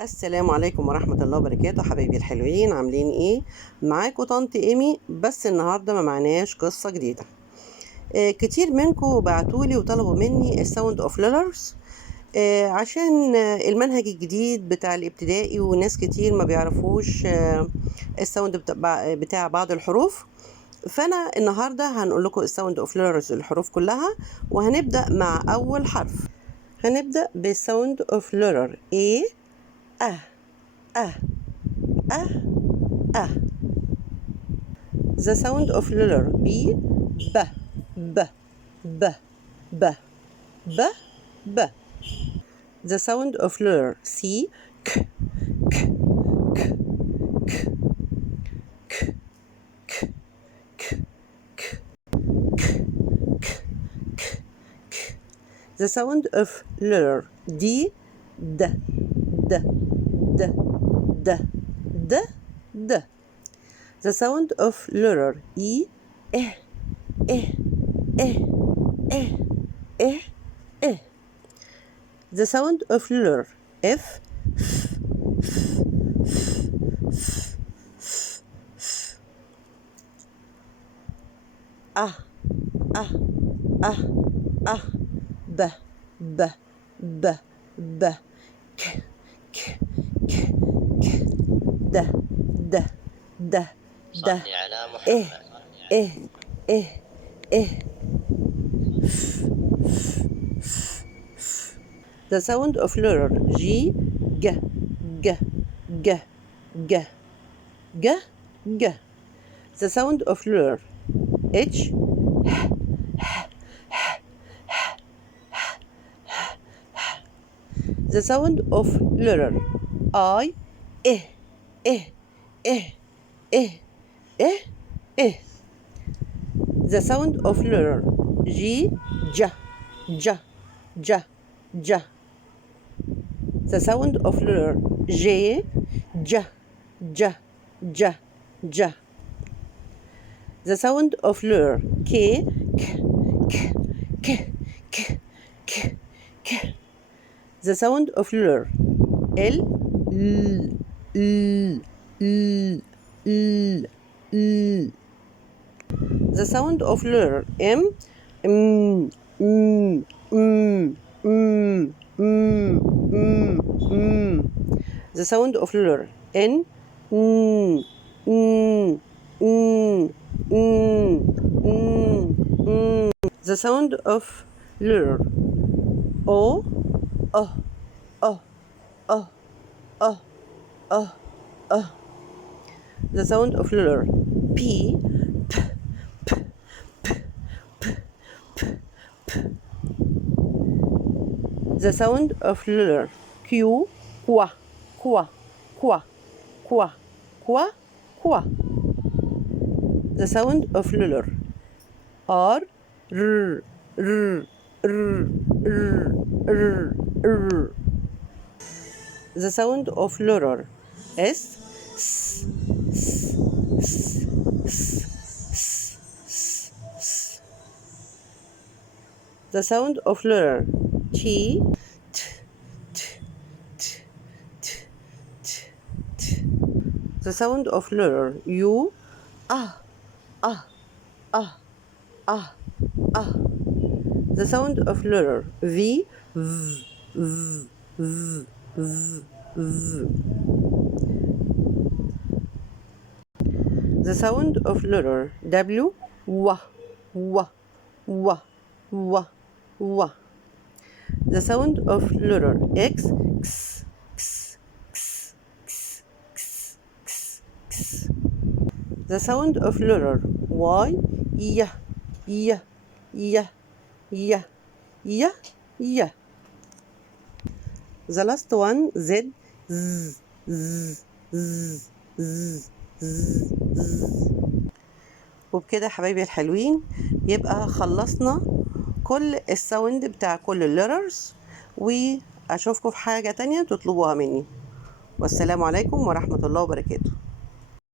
السلام عليكم ورحمة الله وبركاته. حبايبي الحلوين، عاملين ايه؟ معاكم طنط ايمي. بس النهاردة ما معناش قصة جديدة. كتير منكم بعتولي وطلبوا مني الساوند اوف ليترز عشان المنهج الجديد بتاع الابتدائي، وناس كتير ما بيعرفوش الساوند بتاع بعض الحروف. فانا النهاردة هنقول لكم الساوند اوف ليترز الحروف كلها، وهنبدأ مع اول حرف. هنبدأ بالساوند اوف ليتر A. The sound of letter B. B. B. B. B. B. B. The sound of letter C. K. K. K. K. K. K. K. K. K. K. The sound of letter D. D. D. D. D. D. D. The sound of letter E. Eh. Eh. Eh. Eh. Eh. Eh. The sound of letter F. Ah. Ah. Ah. Ah. B. B. B. B. K. K. K. K. D. D. D. D. إيه إيه إيه إيه. The sound of letter G. G. G. G. G. G. G. The sound of letter H. The sound of letter I. Eh. Eh. Eh. Eh. Eh. Eh. The sound of letter G. J. J. J. J. The sound of letter J. J. J. J. J. The sound of letter K. K. K. K. K. K. K. The sound of letter L. L. L. L. L. L. The sound of letter M. M. M. M. M. M. M. The sound of letter N. N. N. N. N. N. The sound of letter O. O. O. O. O. O. O. The sound of letter P. P. P. P. P. P. P. The sound of letter Q. Qua. Qua. Qua. Qua. Qua. Qua. The sound of letter R. R. R. R. R. R. R. The sound of letter S. S. S. S. S. S. S. The sound of letter T. T. T. T. T. T. T. The sound of letter U. Ah. Ah. Ah. Ah. Ah. The sound of letter V. V. V. V. V. V. The sound of letter W. Wa. Wa. Wa. Wa. Wa. The sound of letter X. X. X. X. X. X. X. X. The sound of letter Y. Ya. Ya. Ya. Ya. Ya. Ya. The last one Z. Z. Z. Z. Z. Z. Z. وبكده حبايبي الحلوين يبقى خلصنا كل الساوند بتاع كل الليترز، واشوفكم في حاجة تانية تطلبوها مني. والسلام عليكم ورحمة الله وبركاته.